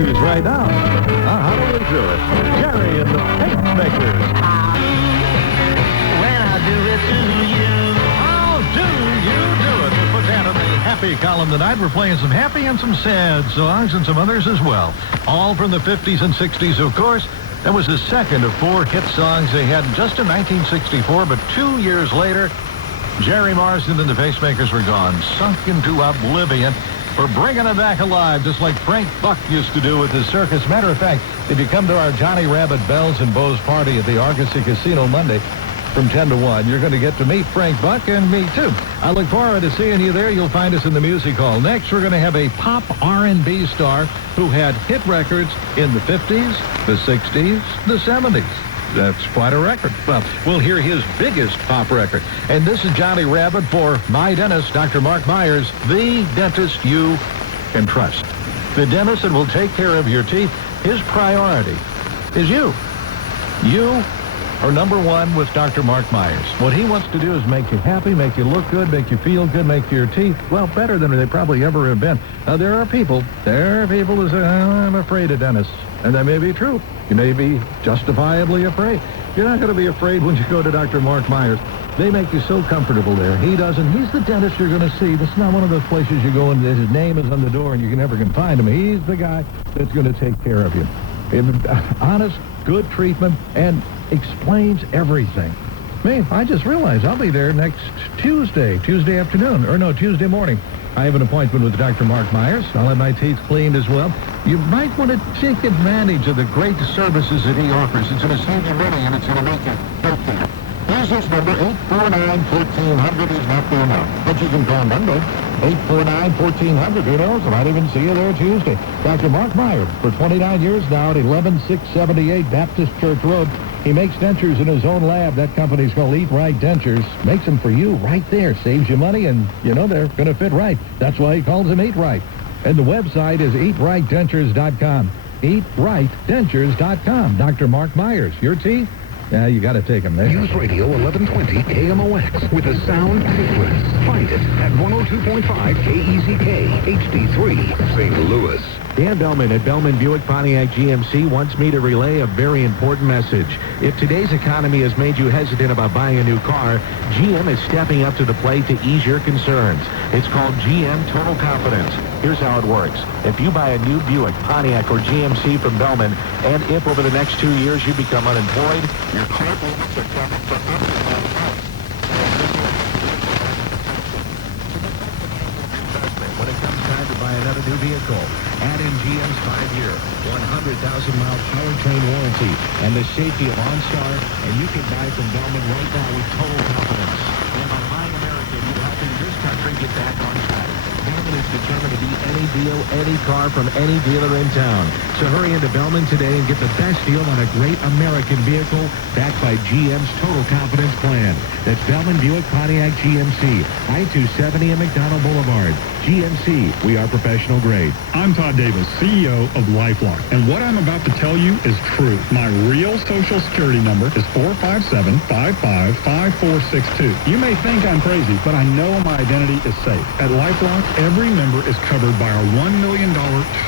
doctors right now. How do we do it? Jerry and the Pacemakers. When I do it to you. How do you do it? We'll put that in the happy column tonight. We're playing some happy and some sad songs and some others as well. All from the 50s and 60s, of course. That was the second of 4 hit songs they had just in 1964, but 2 years later, Jerry Marsden and the Pacemakers were gone, sunk into oblivion. We're bringing them back alive, just like Frank Buck used to do with his circus. Matter of fact, if you come to our Johnny Rabbit Bells and Bows party at the Argosy Casino Monday from 10 to 1, you're going to get to meet Frank Buck and me, too. I look forward to seeing you there. You'll find us in the music hall. Next, we're going to have a pop R&B star who had hit records in the 50s, the 60s, the 70s. That's quite a record. Well, we'll hear his biggest pop record. And this is Johnny Rabbit for my dentist, Dr. Mark Myers, the dentist you can trust. The dentist that will take care of your teeth. His priority is you. You are number one with Dr. Mark Myers. What he wants to do is make you happy, make you look good, make you feel good, make your teeth, well, better than they probably ever have been. There are people who say, I'm afraid of dentists. And that may be true. You may be justifiably afraid. You're not going to be afraid when you go to Dr. Mark Myers. They make you so comfortable there. He doesn't. He's the dentist you're going to see. This is not one of those places you go and his name is on the door and you never can find him. He's the guy that's going to take care of you. Honest, good treatment, and explains everything. Me, I just realized I'll be there next Tuesday afternoon. Or no, Tuesday morning. I have an appointment with Dr. Mark Myers. I'll have my teeth cleaned as well. You might want to take advantage of the great services that he offers. It's going to save you money and it's going to make you healthier. Here's his number, 849-1400. He's not there now. But you can call Monday, 849-1400. Who knows? I might even see you there Tuesday. Dr. Mark Myers, for 29 years now at 11678 Baptist Church Road. He makes dentures in his own lab. That company's called Eat Right Dentures. Makes them for you right there. Saves you money, and, you know, they're going to fit right. That's why he calls them Eat Right. And the website is eatrightdentures.com. Eatrightdentures.com. Dr. Mark Myers, your teeth? Yeah, you got to take them there. News Radio 1120 KMOX with the sound difference. Find it at 102.5 KEZK HD3 St. Louis. Dan Bellman at Bellman Buick Pontiac GMC wants me to relay a very important message. If today's economy has made you hesitant about buying a new car, GM is stepping up to the plate to ease your concerns. It's called GM Total Confidence. Here's how it works. If you buy a new Buick, Pontiac, or GMC from Bellman, and if over the next 2 years you become unemployed, your car payments are covered for up to 5 months. When it comes time to buy another new vehicle, add in GM's 5-year, 100,000-mile powertrain warranty and the safety of OnStar, and you can buy from Bellman right now with total confidence. And by buying American, you're helping this country get back on track. Bellman is determined to beat any deal, any car from any dealer in town. So hurry into Bellman today and get the best deal on a great American vehicle backed by GM's Total Confidence Plan. That's Bellman Buick Pontiac GMC, I-270 and McDonald Boulevard. GMC, we are professional grade. I'm Todd Davis, CEO of LifeLock, and what I'm about to tell you is true. My real Social Security number is 457-55-5462. You may think I'm crazy, but I know my identity is safe. At LifeLock, every member is covered by our $1 million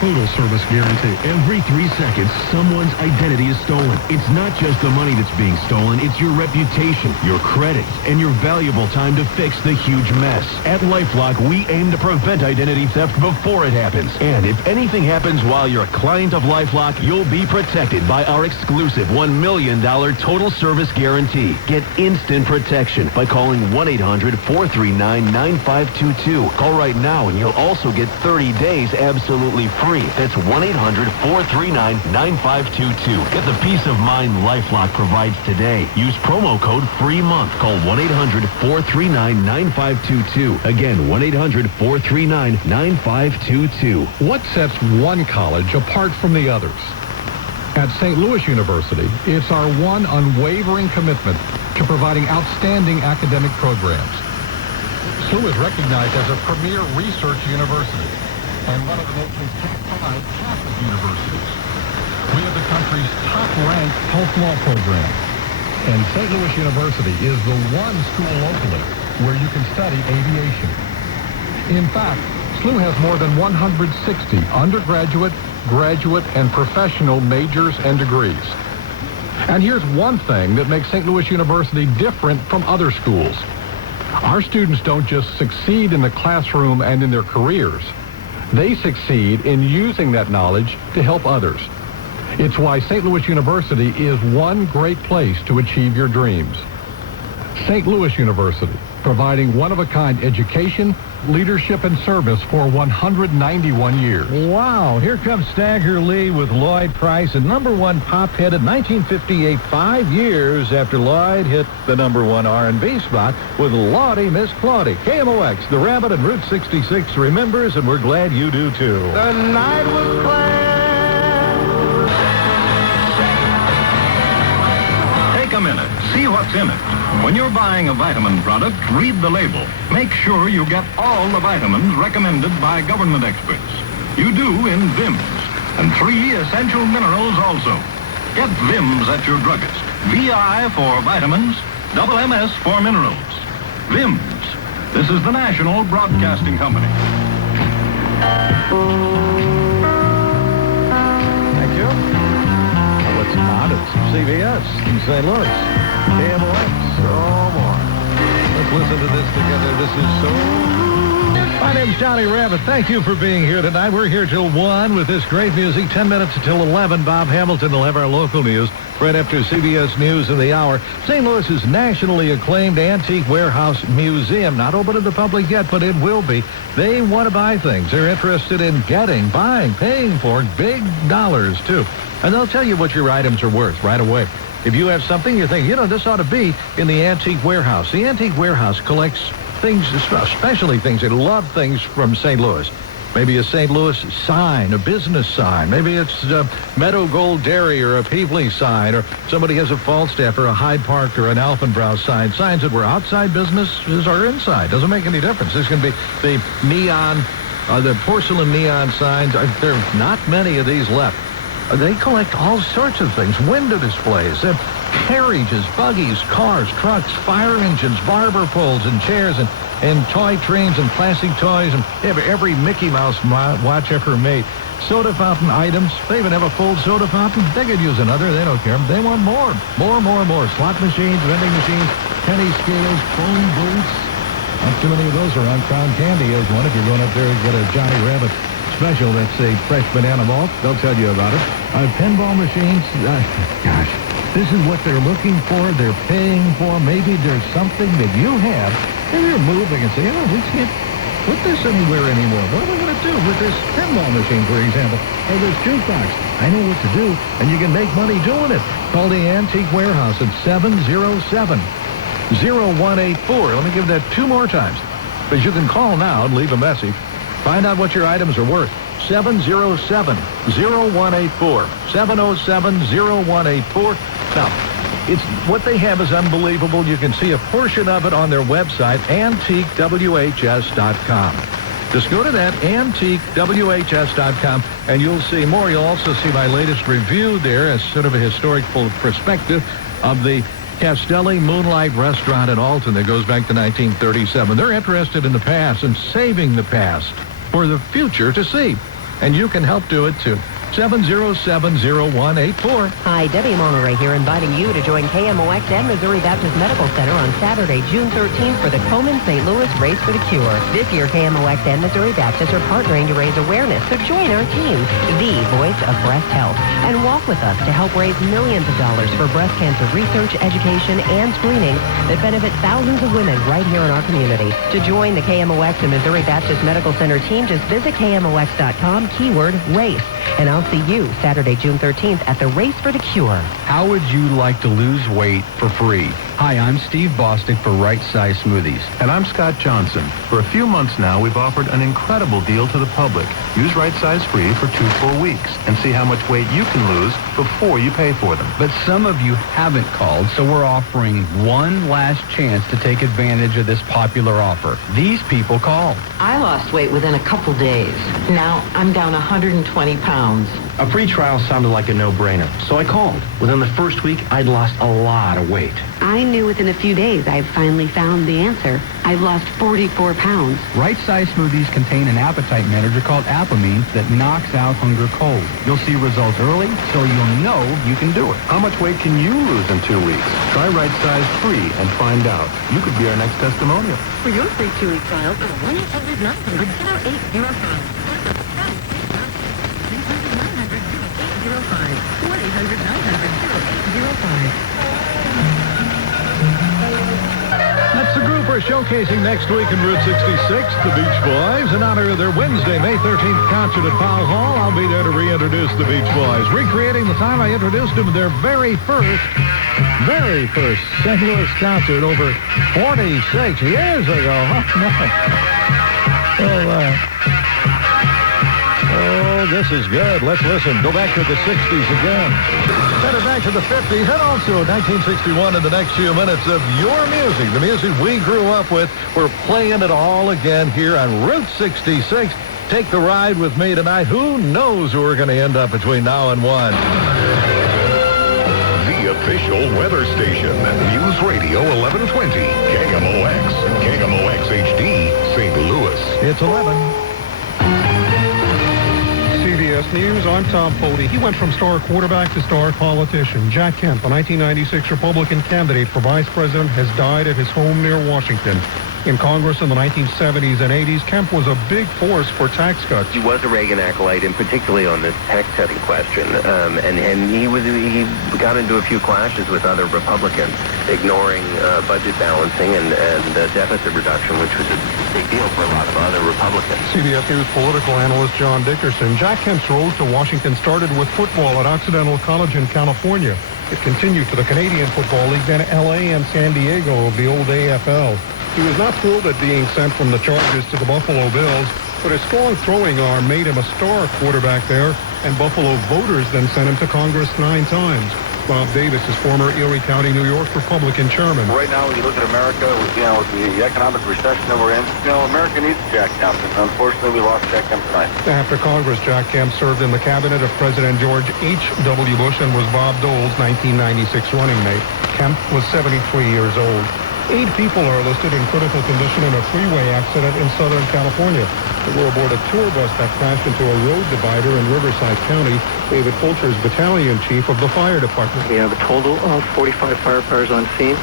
total service guarantee. Every 3 seconds, someone's identity is stolen. It's not just the money that's being stolen, it's your reputation, your credit, and your valuable time to fix the huge mess. At LifeLock, we aim to prevent identity theft before it happens. And if anything happens while you're a client of LifeLock, you'll be protected by our exclusive $1 million total service guarantee. Get instant protection by calling 1-800-439-9522. Call right now and you'll also get 30 days absolutely free. That's 1-800-439-9522. Get the peace of mind LifeLock provides today. Use promo code FREEMONTH. Call 1-800-439-9522. Again, 1-800-439-9522. What sets one college apart from the others? At St. Louis University, it's our one unwavering commitment to providing outstanding academic programs. SLU is recognized as a premier research university and one of the nation's top 5 Catholic universities. We have the country's top-ranked health law program. And St. Louis University is the one school locally where you can study aviation. In fact, SLU has more than 160 undergraduate graduate, and professional majors and degrees. And here's one thing that makes St. Louis University different from other schools. Our students don't just succeed in the classroom and in their careers. They succeed in using that knowledge to help others. It's why St. Louis University is one great place to achieve your dreams. St. Louis University, providing one-of-a-kind education, leadership, and service for 191 years. Wow, here comes Stagger Lee with Lloyd Price, a number one pop hit in 1958, 5 years after Lloyd hit the number one R&B spot with Lawdy Miss Claudie. KMOX, the Rabbit and Route 66 remembers, and we're glad you do too. The night was clear. Take a minute. See what's in it. When you're buying a vitamin product, read the label. Make sure you get all the vitamins recommended by government experts. You do in Vims. And 3 essential minerals also. Get Vims at your druggist. VI for vitamins, double MS for minerals. Vims. This is the National Broadcasting Company. Thank you. What's on? It's CBS in St. Louis. KMOX. Oh, boy. Let's listen to this together. This is so... My name's Johnny Rabbit. Thank you for being here tonight. We're here till 1 with this great music. 10 minutes until 11. Bob Hamilton will have our local news right after CBS News in the hour. St. Louis's nationally acclaimed Antique Warehouse Museum. Not open to the public yet, but it will be. They want to buy things. They're interested in getting, buying, paying for big dollars, too. And they'll tell you what your items are worth right away. If you have something you're thinking, this ought to be in the Antique Warehouse. The Antique Warehouse collects things, especially things. They love things from St. Louis. Maybe a St. Louis sign, a business sign. Maybe it's a Meadow Gold Dairy or a Peebly sign, or somebody has a Falstaff or a Hyde Park or an Alphenbrow sign. Signs that were outside businesses or inside. Doesn't make any difference. This can be the neon, the porcelain neon signs. There are not many of these left. They collect all sorts of things. Window displays, carriages, buggies, cars, trucks, fire engines, barber poles, and chairs, and toy trains, and classic toys, and every Mickey Mouse watch ever made. Soda fountain items. They even have a full soda fountain. They could use another. They don't care. They want more. More. Slot machines, vending machines, penny scales, phone booths. Not too many of those around. Crown Candy is one. If you're going up there and get a Johnny Rabbit special, that's a fresh banana malt. They'll tell you about it. Pinball machines. Gosh, this is what they're looking for. They're paying for. Maybe there's something that you have, and you're moving and say, we can't put this anywhere anymore. What am I going to do with this pinball machine, for example, or this jukebox? I know what to do, and you can make money doing it. Call the Antique Warehouse at 707-0184. Let me give that 2 more times, because you can call now and leave a message. Find out what your items are worth. 707-0184. 707-0184. Now, what they have is unbelievable. You can see a portion of it on their website, antiquewhs.com. Just go to that, antiquewhs.com, and you'll see more. You'll also see my latest review there as sort of a historical perspective of the Castelli Moonlight Restaurant in Alton that goes back to 1937. They're interested in the past and saving the past for the future to see. And you can help do it, too. 707-0184. Hi, Debbie Monterey here, inviting you to join KMOX and Missouri Baptist Medical Center on Saturday, June 13th for the Komen St. Louis Race for the Cure. This year, KMOX and Missouri Baptist are partnering to raise awareness, so join our team, the voice of breast health, and walk with us to help raise millions of dollars for breast cancer research, education, and screening that benefit thousands of women right here in our community. To join the KMOX and Missouri Baptist Medical Center team, just visit KMOX.com, keyword RACE. And I'll see you Saturday, June 13th at the Race for the Cure. How would you like to lose weight for free? Hi, I'm Steve Bostic for Right Size Smoothies. And I'm Scott Johnson. For a few months now, we've offered an incredible deal to the public. Use Right Size free for 2 full weeks and see how much weight you can lose before you pay for them. But some of you haven't called, so we're offering one last chance to take advantage of this popular offer. These people called. I lost weight within a couple days. Now I'm down 120 pounds. A free trial sounded like a no-brainer, so I called. Within the first week, I'd lost a lot of weight. I knew within a few days I finally found the answer. I lost 44 pounds. Right-size smoothies contain an appetite manager called Apamine that knocks out hunger cold. You'll see results early, so you'll know you can do it. How much weight can you lose in 2 weeks? Try Right Size free and find out. You could be our next testimonial. For your free 2-week trial, call 1-800-900-0805. 1-800-900-0805. That's the group we're showcasing next week in Route 66, the Beach Boys. In honor of their Wednesday, May 13th concert at Powell Hall, I'll be there to reintroduce the Beach Boys, recreating the time I introduced them to their very first St. Louis concert over 46 years ago. Oh, this is good. Let's listen. Go back to the 60s again. Headed back to the 50s and also 1961 in the next few minutes of your music, the music we grew up with. We're playing it all again here on Route 66. Take the ride with me tonight. Who knows who we're going to end up between now and 1. The official weather station, News Radio 1120, KMOX, KMOX HD, St. Louis. It's 11. CBS News, I'm Tom Foti. He went from star quarterback to star politician. Jack Kemp, a 1996 Republican candidate for vice president, has died at his home near Washington. In Congress in the 1970s and 80s, Kemp was a big force for tax cuts. He was a Reagan acolyte, and particularly on this tax-cutting question. And he got into a few clashes with other Republicans, ignoring budget balancing and deficit reduction, which was a big deal for a lot of other Republicans. CBS News political analyst John Dickerson. Jack Kemp's road to Washington started with football at Occidental College in California. It continued to the Canadian Football League, then L.A. and San Diego of the old AFL. He was not thrilled at being sent from the Chargers to the Buffalo Bills, but his strong throwing arm made him a star quarterback there, and Buffalo voters then sent him to Congress 9 times. Bob Davis is former Erie County, New York Republican chairman. Right now, when you look at America, with the economic recession that we're in, America needs Jack Kemp, and unfortunately, we lost Jack Kemp tonight. After Congress, Jack Kemp served in the cabinet of President George H.W. Bush and was Bob Dole's 1996 running mate. Kemp was 73 years old. 8 people are listed in critical condition in a freeway accident in Southern California. They were aboard a tour bus that crashed into a road divider in Riverside County. David Fulcher's battalion chief of the fire department. We have a total of 45 firefighters on scene,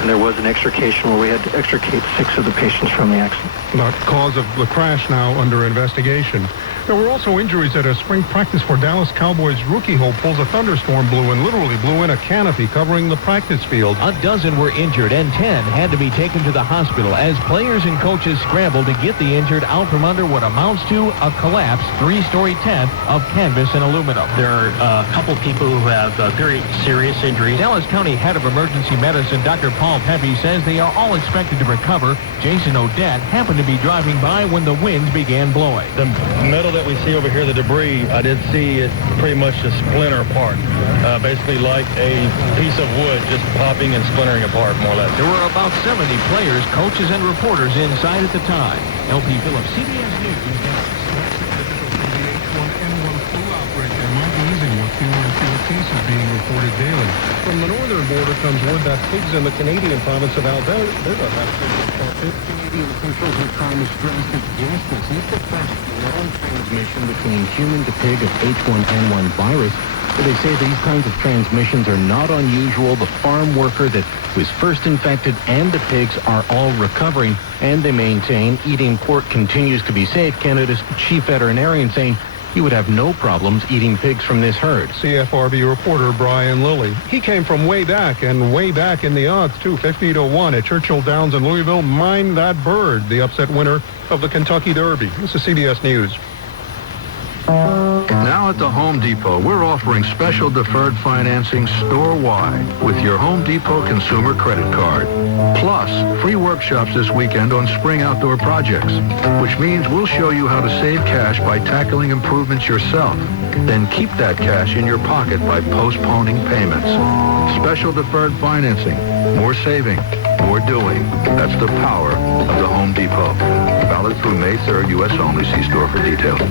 and there was an extrication where we had to extricate 6 of the patients from the accident. The cause of the crash now under investigation. There were also injuries at a spring practice for Dallas Cowboys rookie hopefuls. A thunderstorm blew and literally blew in a canopy covering the practice field. A dozen were injured and 10 had to be taken to the hospital as players and coaches scrambled to get the injured out from under what amounts to a collapsed 3-story tent of canvas and aluminum. There are a couple people who have very serious injuries. Dallas County Head of Emergency Medicine, Dr. Paul Pepe, says they are all expected to recover. Jason Odette happened to be driving by when the winds began blowing. The metal that we see over here, the debris, I did see it pretty much just splinter apart. Basically like a piece of wood just popping and splintering apart, more or less. There were about 70 players, coaches, and reporters inside at the time. LP Phillips, CBS News. Cases being reported daily. From the northern border comes word that pigs in the Canadian province of Alberta have been Canadian officials are trying to stress that yes, this is the first known transmission between human to pig of H1N1 virus. But they say these kinds of transmissions are not unusual. The farm worker that was first infected and the pigs are all recovering, and they maintain eating pork continues to be safe. Canada's chief veterinarian saying he would have no problems eating pigs from this herd. CFRB reporter Brian Lilly. He came from way back in the odds, too, 50-1 at Churchill Downs in Louisville. Mind that bird, the upset winner of the Kentucky Derby. This is CBS News. Now at the Home Depot, we're offering special deferred financing store-wide with your Home Depot consumer credit card. Plus, free workshops this weekend on spring outdoor projects, which means we'll show you how to save cash by tackling improvements yourself. Then keep that cash in your pocket by postponing payments. Special deferred financing, more saving, more doing. That's the power of the Home Depot. Valid through May 3rd, U.S. only. See store for details.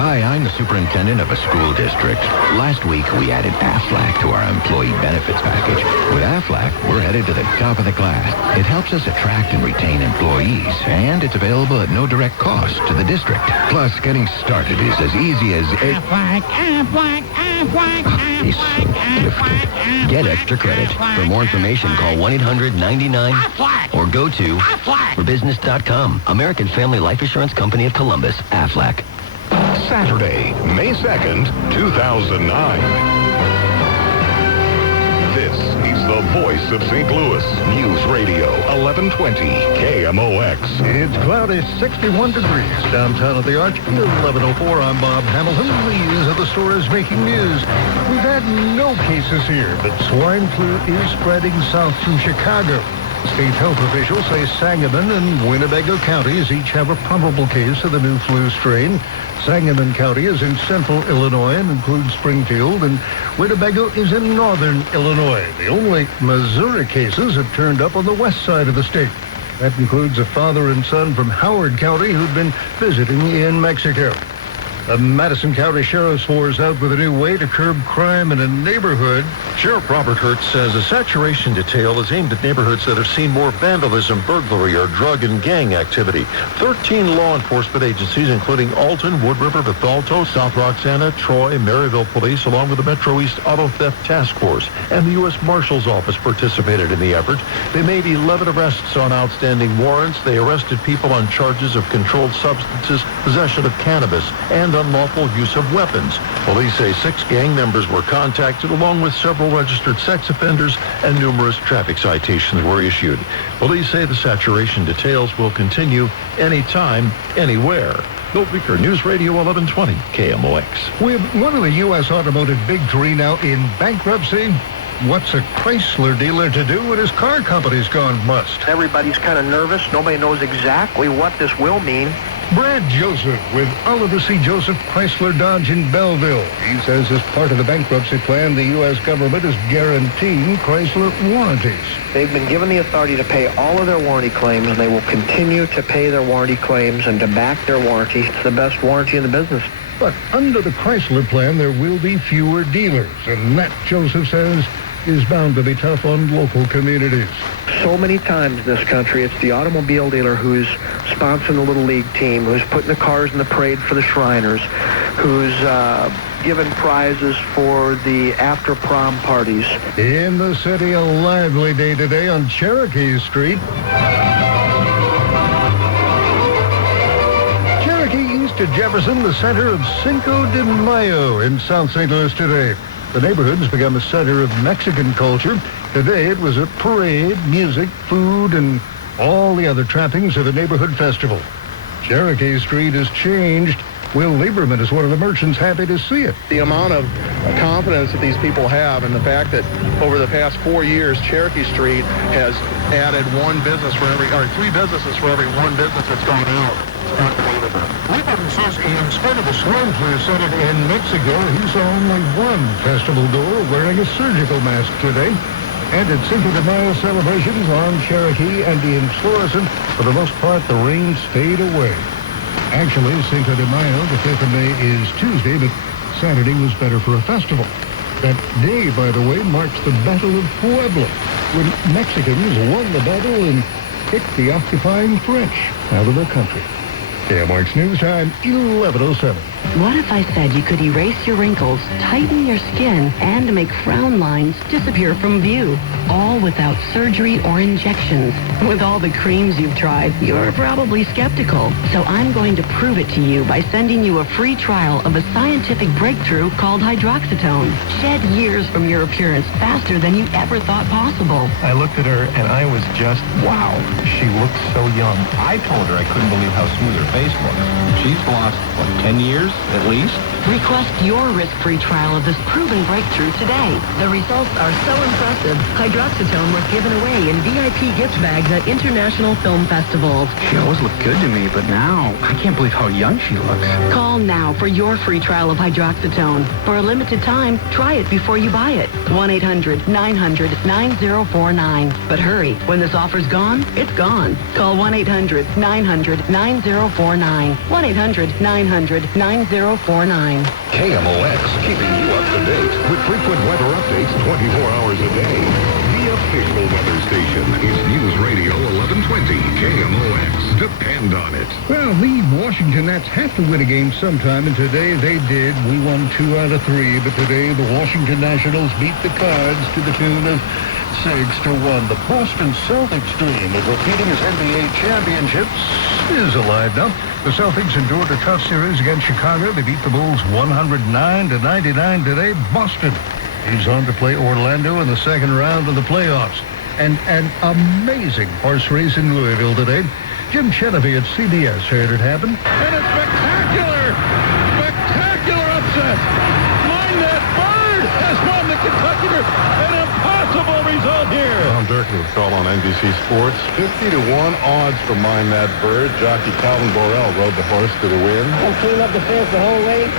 Hi, I'm the superintendent of a school district. Last week, we added Aflac to our employee benefits package. With Aflac, we're headed to the top of the class. It helps us attract and retain employees, and it's available at no direct cost to the district. Plus, getting started is as easy as... Aflac. He's so gifted. Get extra credit. For more information, call 1-800-99 or go to forbusiness.com. American Family Life Assurance Company of Columbus, Aflac. Saturday, May 2nd, 2009. This is the voice of St. Louis. News Radio 1120 KMOX. It's cloudy, 61 degrees downtown at the Arch. 11:04. I'm Bob Hamilton. These are the stories making news. We've had no cases here, but swine flu is spreading south through Chicago. State health officials say Sangamon and Winnebago counties each have a probable case of the new flu strain. Sangamon County is in central Illinois and includes Springfield, and Winnebago is in northern Illinois. The only Missouri cases have turned up on the west side of the state. That includes a father and son from Howard County who'd been visiting in Mexico. The Madison County Sheriff's Force out with a new way to curb crime in a neighborhood. Sheriff Robert Hertz says a saturation detail is aimed at neighborhoods that have seen more vandalism, burglary, or drug and gang activity. 13 law enforcement agencies, including Alton, Wood River, Bethalto, South Roxana, Troy, Maryville Police, along with the Metro East Auto Theft Task Force and the U.S. Marshal's Office participated in the effort. They made 11 arrests on outstanding warrants. They arrested people on charges of controlled substances, possession of cannabis, and unlawful use of weapons. Police say 6 gang members were contacted, along with several registered sex offenders, and numerous traffic citations were issued. Police say the saturation details will continue anytime, anywhere. Bill Beaker, News Radio 1120, KMOX. With one of the U.S. automotive big three now in bankruptcy, what's a Chrysler dealer to do when his car company's gone bust? Everybody's kind of nervous. Nobody knows exactly what this will mean. Brad Joseph with Oliver C. Joseph Chrysler Dodge in Belleville. He says as part of the bankruptcy plan, the U.S. government is guaranteeing Chrysler warranties. They've been given the authority to pay all of their warranty claims, and they will continue to pay their warranty claims and to back their warranty. It's the best warranty in the business. But under the Chrysler plan, there will be fewer dealers, and that, Joseph says, is bound to be tough on local communities. So many times in this country, it's the automobile dealer who's sponsoring the Little League team, who's putting the cars in the parade for the Shriners, who's given prizes for the after-prom parties. In the city, a lively day today on Cherokee Street. Cherokee east of Jefferson, the center of Cinco de Mayo in South St. Louis today. The neighborhood has become a center of Mexican culture. Today it was a parade, music, food, and all the other trappings of a neighborhood festival. Cherokee Street has changed. Will Lieberman is one of the merchants, happy to see it. The amount of confidence that these people have and the fact that over the past 4 years, Cherokee Street has added 3 businesses for every one business that's gone out. Lieberman says in spite of the swine flu centered in Mexico, he saw only one festival goer wearing a surgical mask today. And at Cinco de Mayo celebrations on Cherokee and in Florissant, for the most part, the rain stayed away. Actually, Cinco de Mayo, the 5th of May, is Tuesday, but Saturday was better for a festival. That day, by the way, marks the Battle of Puebla, when Mexicans won the battle and kicked the occupying French out of their country. KMOX News Time, 11:07. What if I said you could erase your wrinkles, tighten your skin, and make frown lines disappear from view, all without surgery or injections? With all the creams you've tried, you're probably skeptical. So I'm going to prove it to you by sending you a free trial of a scientific breakthrough called hydroxytone. Shed years from your appearance faster than you ever thought possible. I looked at her and I was just, wow, she looked so young. I told her I couldn't believe how smooth her face looked. She's lost, 10 years at least? Request your risk-free trial of this proven breakthrough today. The results are so impressive. Hydroxytone was given away in VIP gift bags at international film festivals. She always looked good to me, but now I can't believe how young she looks. Call now for your free trial of Hydroxytone. For a limited time, try it before you buy it. 1-800-900-9049. But hurry, when this offer's gone, it's gone. Call 1-800-900-9049. 1-800-900-9049. KMOX, keeping you up to date with frequent weather updates 24 hours a day. The official weather station is News Radio 1120 KMOX. Depend on it. Well, the Washington Nats have to win a game sometime, and today they did. We won 2 out of 3, but today the Washington Nationals beat the Cards to the tune of 6-1. The Boston Celtics dream of repeating his NBA championships is alive now. The Celtics endured a tough series against Chicago. They beat the Bulls 109-99 today. Boston is on to play Orlando in the second round of the playoffs. And an amazing horse race in Louisville today. Jim Chenevey at CBS heard it happen. And a spectacular upset. Mind that bird has won the Kentucky Derby. An impossible result here. Tom Durkin with call on NBC Sports. 50-1 odds for Mind That Bird. Jockey Calvin Borel rode the horse to the win. And cleaned up the fence the whole way.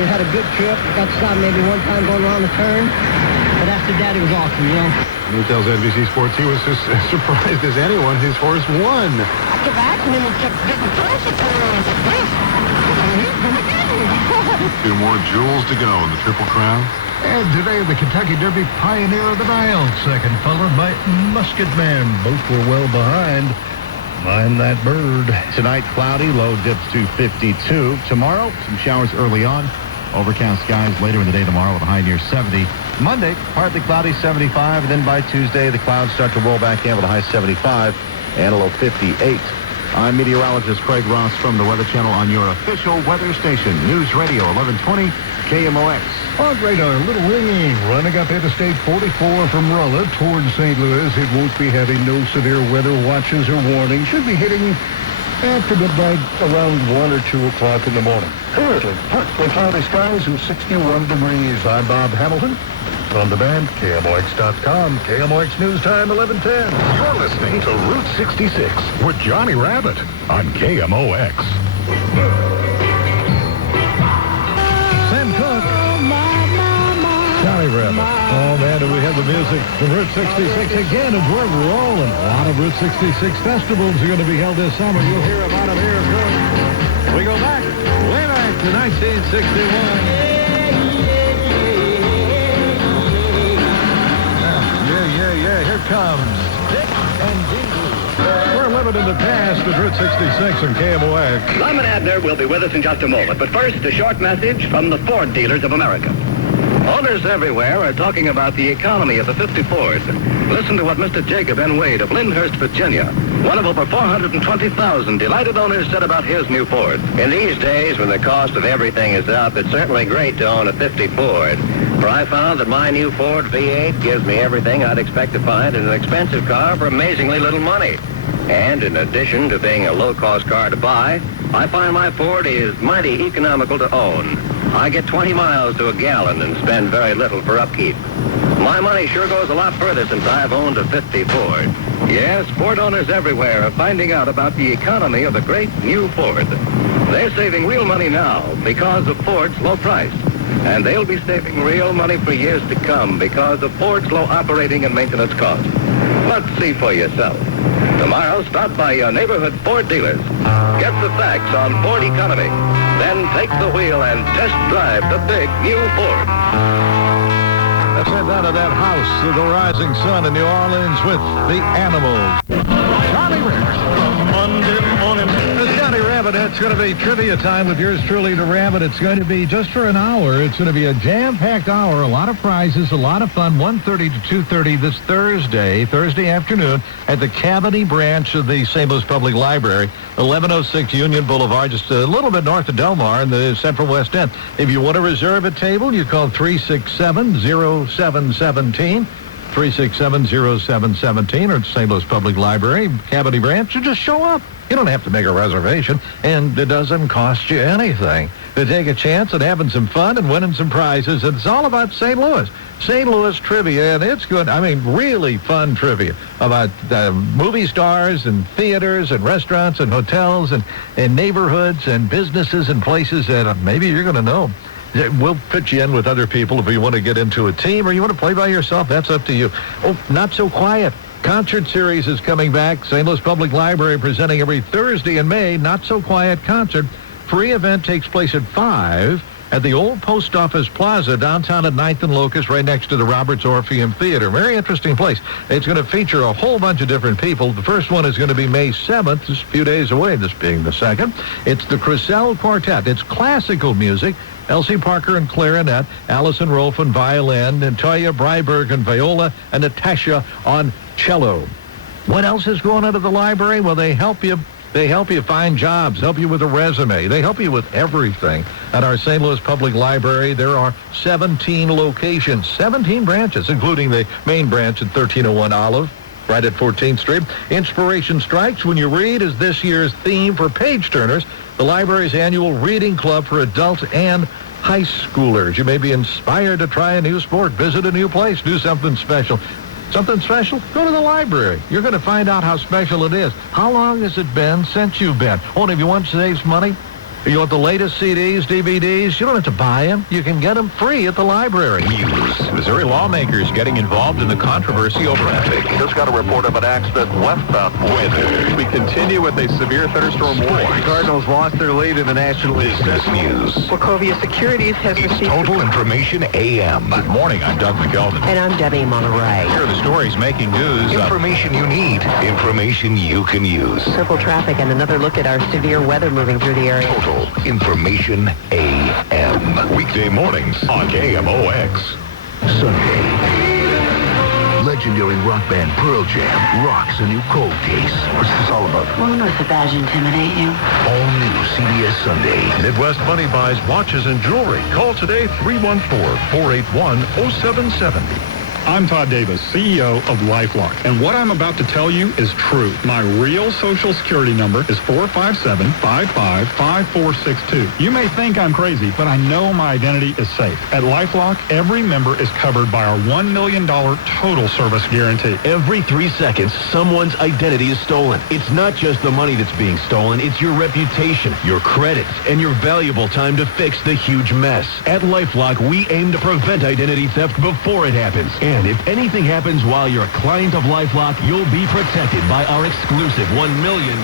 Had a good trip. Got stopped maybe one time going around the turn. But after that, it was awesome, you know. And he tells NBC Sports he was just as surprised as anyone his horse won. I kept asking him and kept getting pressure turns. Two more jewels to go in the Triple Crown. And today, the Kentucky Derby Pioneer of the Nile, second, followed by Musket Man. Both were well behind. Mind That Bird. Tonight, cloudy, low dips to 52. Tomorrow, some showers early on. Overcast skies later in the day tomorrow with a high near 70. Monday, partly cloudy, 75. And then by Tuesday, the clouds start to roll back in with a high 75 and a low 58. I'm meteorologist Craig Ross from the Weather Channel on your official weather station, News Radio 1120 KMOX. On radar, a little ringing running up Interstate 44 from Rolla towards St. Louis. It won't be having no severe weather watches or warnings. Should be hitting after midnight around 1 or 2 o'clock in the morning. Currently, partly cloudy skies and 61 degrees. I'm Bob Hamilton. On demand, KMOX.com. KMOX News Time, 11:10. You're listening to Route 66 with Johnny Rabbit on KMOX. Sam Cooke. Johnny Rabbit. Oh, man, do we have the music from Route 66 again, and we're rolling. A lot of Route 66 festivals are going to be held this summer. You'll hear about them here. We go back, way back to 1961. Yeah, here comes Dick and Dingle. We're living in the past at Route 66 and KMOX. Lyman Abner will be with us in just a moment, but first, a short message from the Ford dealers of America. Owners everywhere are talking about the economy of the 50 Ford. Listen to what Mr. Jacob N. Wade of Lyndhurst, Virginia, one of over 420,000 delighted owners, said about his new Ford. In these days when the cost of everything is up, it's certainly great to own a 50 Ford. For I found that my new Ford V8 gives me everything I'd expect to find in an expensive car for amazingly little money. And in addition to being a low-cost car to buy, I find my Ford is mighty economical to own. I get 20 miles to a gallon and spend very little for upkeep. My money sure goes a lot further since I've owned a 50 Ford. Yes, Ford owners everywhere are finding out about the economy of the great new Ford. They're saving real money now because of Ford's low price. And they'll be saving real money for years to come because of Ford's low operating and maintenance costs. But see for yourself. Tomorrow, stop by your neighborhood Ford dealers. Get the facts on Ford economy. Then take the wheel and test drive the big new Ford. Let's head down to that house of the rising sun in New Orleans with the Animals. Johnny Rabbit. Monday morning. Johnny Rabbit, it's going to be trivia time with yours truly, the Rabbit. It's going to be just for an hour. It's going to be a jam-packed hour, a lot of prizes, a lot of fun, 1:30 to 2:30 this Thursday afternoon at the Cavity branch of the St. Louis Public Library, 1106 Union Boulevard, just a little bit north of Del Mar in the Central West End. If you want to reserve a table, you call 367-0717. 367-0717 or at St. Louis Public Library, Cavity Branch, and just show up. You don't have to make a reservation, and it doesn't cost you anything to take a chance at having some fun and winning some prizes. It's all about St. Louis. St. Louis trivia, and it's good. I mean, really fun trivia about movie stars and theaters and restaurants and hotels and neighborhoods and businesses and places that maybe you're going to know. We'll put you in with other people if you want to get into a team or you want to play by yourself. That's up to you. Oh, Not So Quiet. Concert series is coming back. St. Louis Public Library presenting every Thursday in May. Not So Quiet concert. Free event takes place at 5 at the old Post Office Plaza downtown at 9th and Locust, right next to the Roberts Orpheum Theater. Very interesting place. It's going to feature a whole bunch of different people. The first one is going to be May 7th, just a few days away, this being the second. It's the Crissell Quartet. It's classical music. Elsie Parker and clarinet, Allison Rolfe on violin, and Toya Breiberg on viola, and Natasha on cello. What else is going on at the library? Well, they help you. They help you find jobs, help you with a resume. They help you with everything. At our St. Louis Public Library, there are 17 locations, 17 branches, including the main branch at 1301 Olive, right at 14th Street. Inspiration Strikes When You Read is this year's theme for Page Turners, the library's annual reading club for adults and high schoolers. You may be inspired to try a new sport, visit a new place, do something special. Something special? Go to the library. You're going to find out how special it is. How long has it been since you've been? Oh, and if you want to save money, you want the latest CDs, DVDs, you don't have to buy them. You can get them free at the library. News. Missouri lawmakers getting involved in the controversy over Epic. Just got a report of an accident westbound. Weather. We continue with a severe thunderstorm warning. The Cardinals lost their lead in the National Business news. Wachovia Securities has received... Total Information AM. Good morning. I'm Doug McKelvin. And I'm Debbie Monterey. Here are the stories making news. Information you need. Information you can use. Simple traffic and another look at our severe weather moving through the area. Total Information AM. Weekday mornings on KMOX. Sunday. Legendary rock band Pearl Jam rocks a new cold case. What's this all about? Won't the badge intimidate you? All new CBS Sunday. Midwest Money buys watches and jewelry. Call today 314-481-0770. I'm Todd Davis, CEO of LifeLock, and what I'm about to tell you is true. My real Social Security number is 457-55-5462. You may think I'm crazy, but I know my identity is safe. At LifeLock, every member is covered by our $1 million total service guarantee. Every 3 seconds, someone's identity is stolen. It's not just the money that's being stolen, it's your reputation, your credits, and your valuable time to fix the huge mess. At LifeLock, we aim to prevent identity theft before it happens. And if anything happens while you're a client of LifeLock, you'll be protected by our exclusive $1 million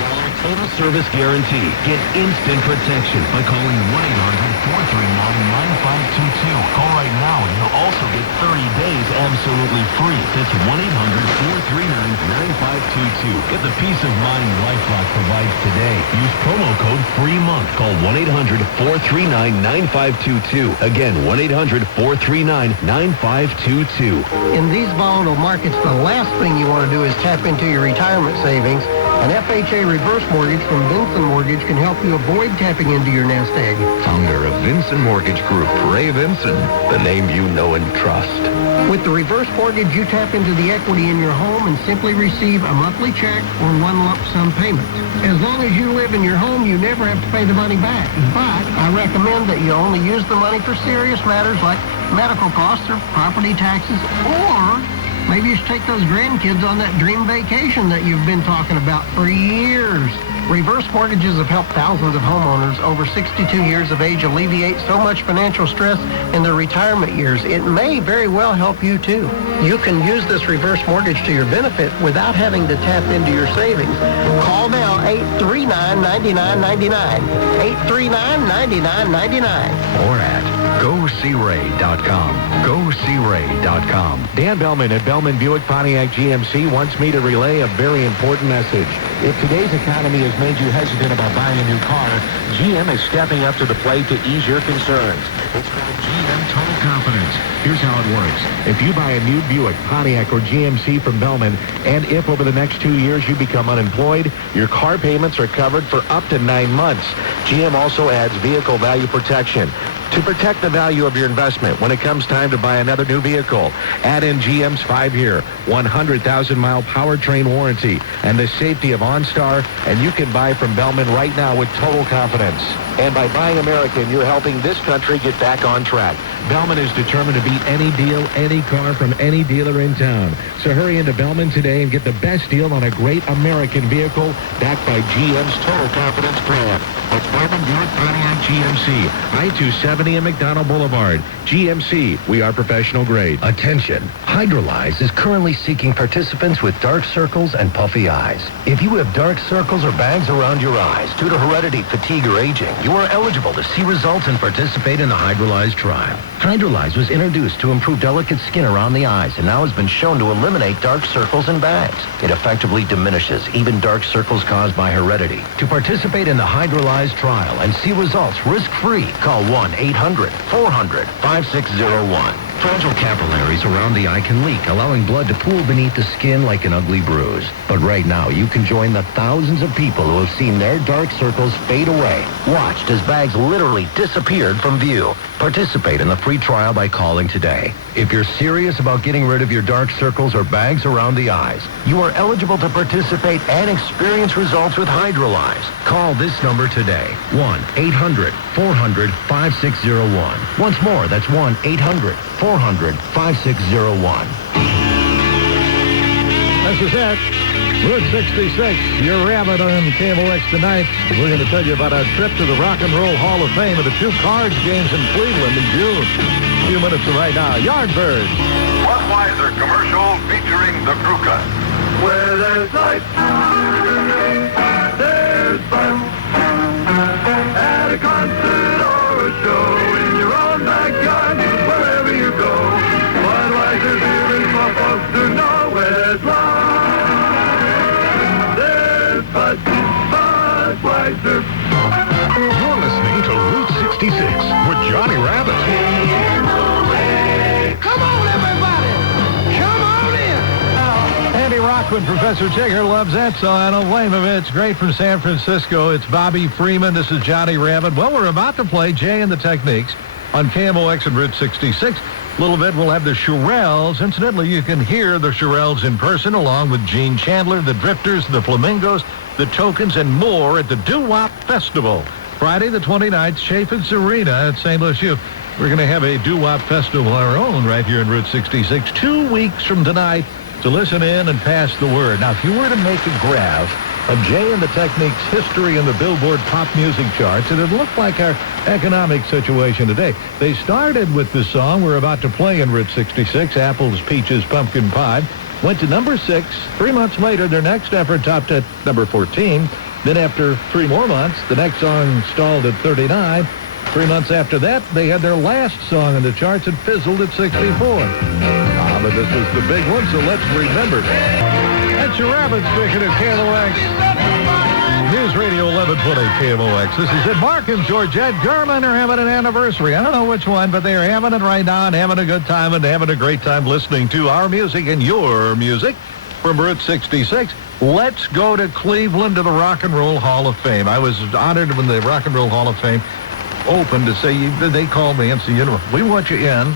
total service guarantee. Get instant protection by calling 1-800-439-9522. Call right now and you'll also get 30 days absolutely free. That's 1-800-439-9522. Get the peace of mind LifeLock provides today. Use promo code FREEMONTH. Call 1-800-439-9522. Again, 1-800-439-9522. In these volatile markets, the last thing you want to do is tap into your retirement savings. An FHA reverse mortgage from Vinson Mortgage can help you avoid tapping into your nest egg. Founder of Vinson Mortgage Group, Ray Vinson, the name you know and trust. With the reverse mortgage, you tap into the equity in your home and simply receive a monthly check or one lump sum payment. As long as you live in your home, you never have to pay the money back. But I recommend that you only use the money for serious matters like medical costs or property taxes, or maybe you should take those grandkids on that dream vacation that you've been talking about for years. Reverse mortgages have helped thousands of homeowners over 62 years of age alleviate so much financial stress in their retirement years. It may very well help you too. You can use this reverse mortgage to your benefit without having to tap into your savings. Call now 839-9999. 839-9999. Or at GoSeeRay.com. GoSeeRay.com. Dan Bellman at Bellman Buick Pontiac GMC wants me to relay a very important message. If today's economy has made you hesitant about buying a new car, GM is stepping up to the plate to ease your concerns. It's called GM Total Confidence. Here's how it works. If you buy a new Buick, Pontiac, or GMC from Bellman, and if over the next 2 years you become unemployed, your car payments are covered for up to 9 months. GM also adds vehicle value protection. To protect the value of your investment when it comes time to buy another new vehicle, add in GM's 5-year, 100,000-mile powertrain warranty and the safety of OnStar, and you can buy from Bellman right now with total confidence. And by buying American, you're helping this country get back on track. Bellman is determined to beat any deal, any car from any dealer in town. So hurry into Bellman today and get the best deal on a great American vehicle backed by GM's Total Confidence Plan. That's Bellman Buick Pontiac GMC, I-270 and McDonald Boulevard. GMC, we are professional grade. Attention, Hydrolyze is currently seeking participants with dark circles and puffy eyes. If you have dark circles or bags around your eyes due to heredity, fatigue, or aging, you are eligible to see results and participate in the Hydrolyze trial. Hydrolyze was introduced to improve delicate skin around the eyes and now has been shown to eliminate dark circles and bags. It effectively diminishes even dark circles caused by heredity. To participate in the Hydrolyze trial and see results risk-free, call 1-800-400-5601. Fragile capillaries around the eye can leak, allowing blood to pool beneath the skin like an ugly bruise. But right now, you can join the thousands of people who have seen their dark circles fade away, watched as bags literally disappeared from view. Participate in the free trial by calling today. If you're serious about getting rid of your dark circles or bags around the eyes, you are eligible to participate and experience results with Hydrolyze. Call this number today, 1-800-400-5601. Once more, that's 1-800-400-5601. This is it. Route 66, your rabbit on KMOX tonight. We're going to tell you about our trip to the Rock and Roll Hall of Fame and the 2 Cards games in Cleveland in June. A few minutes from right now, Yardbirds. Budweiser commercial featuring the crew cut. Where there's life, there's fun. At a concert or a show, in your own backyard, wherever you go. Budweiser beer is for folks who know where there's life. There's Budweiser. You're listening to Route 66 with Johnny Rabbit. Come on, everybody! Come on in! Andy Rockwood, Professor Tigger loves that song. I don't blame him. It's great from San Francisco. It's Bobby Freeman. This is Johnny Rabbit. Well, we're about to play Jay and the Techniques on KMOX and Route 66. A little bit, we'll have the Shirelles. Incidentally, you can hear the Shirelles in person along with Gene Chandler, the Drifters, the Flamingos, the Tokens, and more at the Doo-Wop Festival. Friday the 29th, Chaffetz Arena at St. Louis U. We're going to have a Doo-Wop Festival of our own right here in Route 66 2 weeks from tonight to listen in and pass the word. Now, if you were to make a graph of Jay and the Techniques' history in the Billboard pop music charts, it'd look like our economic situation today. They started with the song we're about to play in Route 66, Apples, Peaches, Pumpkin Pie. Went to number 6. 3 months later, their next effort topped at number 14. Then after 3 more months, the next song stalled at 39. 3 months after that, they had their last song in the charts. It fizzled at 64. But this was the big one, so let's remember that. That's your Rabbit speaking at KMOX. News Radio 1120 KMOX. This is it. Mark and Georgette German are having an anniversary. I don't know which one, but they are having it right now and having a good time and having a great time listening to our music and your music from Route 66. Let's go to Cleveland to the Rock and Roll Hall of Fame. I was honored when the Rock and Roll Hall of Fame opened to say, they called me and said, we want you in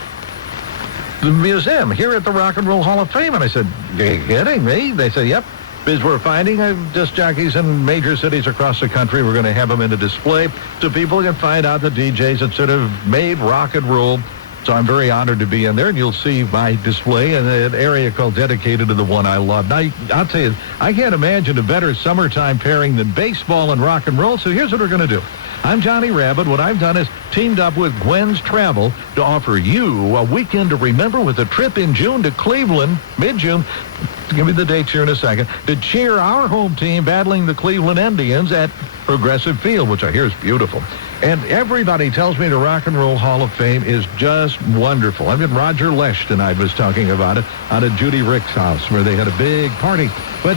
the museum here at the Rock and Roll Hall of Fame. And I said, you're kidding me? They said, yep. Because we're finding disc jockeys in major cities across the country. We're going to have them in a display so people can find out the DJs that sort of made rock and roll. So I'm very honored to be in there, and you'll see my display in an area called Dedicated to the One I Love. Now, I'll tell you, I can't imagine a better summertime pairing than baseball and rock and roll, so here's what we're going to do. I'm Johnny Rabbit. What I've done is teamed up with Gwen's Travel to offer you a weekend to remember with a trip in June to Cleveland, mid-June. Give me the dates here in a second. To cheer our home team battling the Cleveland Indians at Progressive Field, which I hear is beautiful. And everybody tells me the Rock and Roll Hall of Fame is just wonderful. I mean, Roger Lesh tonight was talking about it out at Judy Rick's house where they had a big party. But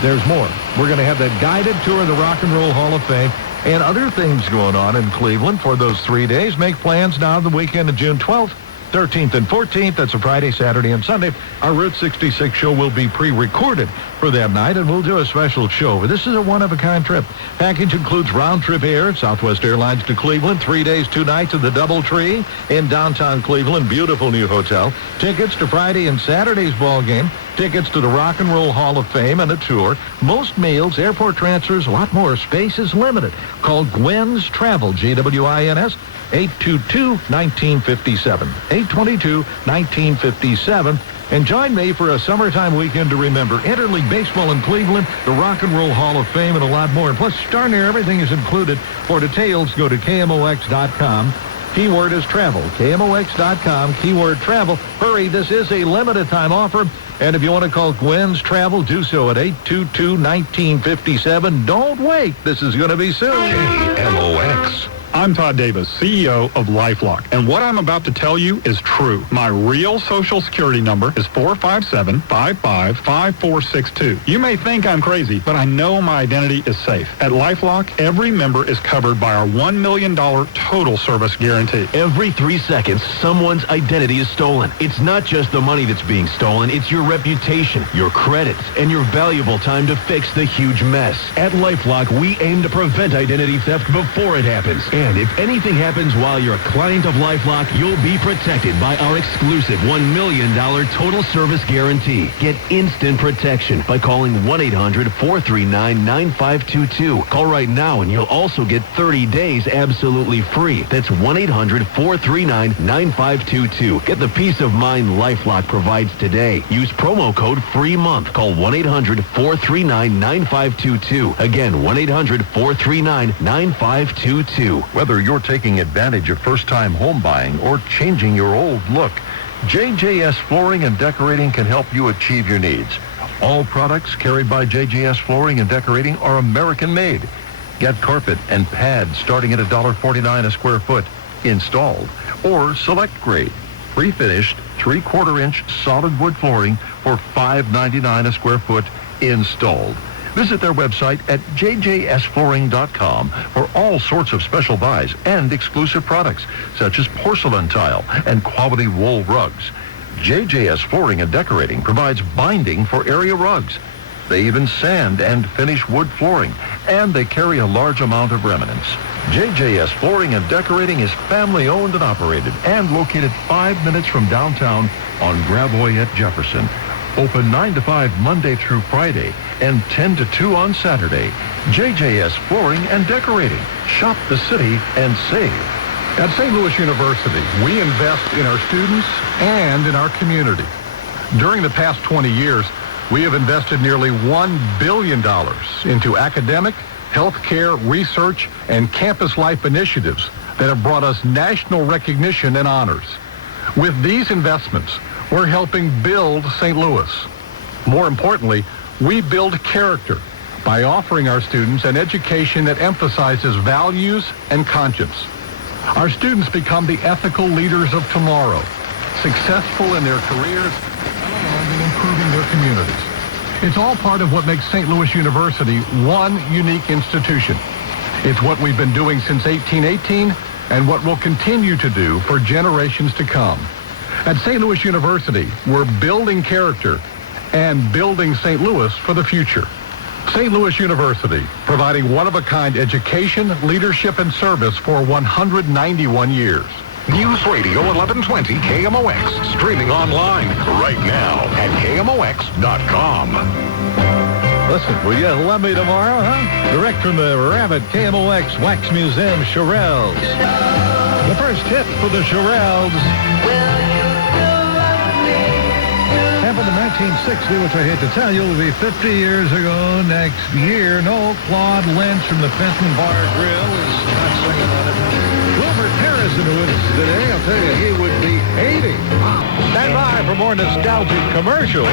there's more. We're going to have that guided tour of the Rock and Roll Hall of Fame and other things going on in Cleveland for those 3 days. Make plans now the weekend of June 12th 13th and 14th. That's a Friday, Saturday, and Sunday. Our Route 66 show will be pre-recorded for that night, and we'll do a special show. But this is a one-of-a-kind trip. Package includes round-trip air, Southwest Airlines to Cleveland, 3 days, 2 nights at the DoubleTree in downtown Cleveland. Beautiful new hotel. Tickets to Friday and Saturday's ball game. Tickets to the Rock and Roll Hall of Fame and a tour. Most meals, airport transfers, a lot more. Space is limited. Call Gwen's Travel, GWINS, 822-1957. 822-1957. And join me for a summertime weekend to remember. Interleague Baseball in Cleveland, the Rock and Roll Hall of Fame, and a lot more. And plus, darn near everything is included. For details, go to KMOX.com. Keyword is travel. KMOX.com, keyword travel. Hurry, this is a limited time offer. And if you want to call Gwen's Travel, do so at 822-1957. Don't wait. This is going to be soon. KMOX. I'm Todd Davis, CEO of LifeLock, and what I'm about to tell you is true. My real Social Security number is 457-55-5462. You may think I'm crazy, but I know my identity is safe. At LifeLock, every member is covered by our $1 million total service guarantee. Every 3 seconds, someone's identity is stolen. It's not just the money that's being stolen. It's your reputation, your credits, and your valuable time to fix the huge mess. At LifeLock, we aim to prevent identity theft before it happens. And if anything happens while you're a client of LifeLock, you'll be protected by our exclusive $1 million total service guarantee. Get instant protection by calling 1-800-439-9522. Call right now and you'll also get 30 days absolutely free. That's 1-800-439-9522. Get the peace of mind LifeLock provides today. Use promo code FREEMONTH. Call 1-800-439-9522. Again, 1-800-439-9522. Whether you're taking advantage of first-time home buying or changing your old look, JJS Flooring and Decorating can help you achieve your needs. All products carried by JJS Flooring and Decorating are American-made. Get carpet and pads starting at $1.49 a square foot installed, or select grade, pre-finished 3/4-inch solid wood flooring for $5.99 a square foot installed. Visit their website at jjsflooring.com for all sorts of special buys and exclusive products, such as porcelain tile and quality wool rugs. JJS Flooring and Decorating provides binding for area rugs. They even sand and finish wood flooring, and they carry a large amount of remnants. JJS Flooring and Decorating is family-owned and operated and located 5 minutes from downtown on Gravois at Jefferson. Open 9 to 5 Monday through Friday and 10 to 2 on Saturday. JJS Flooring and Decorating. Shop the city and save. At St. Louis University, we invest in our students and in our community. During the past 20 years, we have invested nearly $1 billion into academic, healthcare, research, and campus life initiatives that have brought us national recognition and honors. With these investments, we're helping build St. Louis. More importantly, we build character by offering our students an education that emphasizes values and conscience. Our students become the ethical leaders of tomorrow, successful in their careers and in improving their communities. It's all part of what makes St. Louis University one unique institution. It's what we've been doing since 1818 and what we'll continue to do for generations to come. At St. Louis University, we're building character and building St. Louis for the future. St. Louis University, providing one-of-a-kind education, leadership, and service for 191 years. News Radio 1120 KMOX, streaming online right now at KMOX.com. Listen, will you love me tomorrow, huh? Direct from the Rabbit KMOX Wax Museum, Shirelles. The first hit for the Shirelles. Happened in 1960, which I hate to tell you, will be 50 years ago next year. No, Claude Lynch from the Fenton Bar Grill is not singing on it. Wilbert Harrison, who is today, I'll tell you, he would be 80. Stand by for more nostalgic commercials.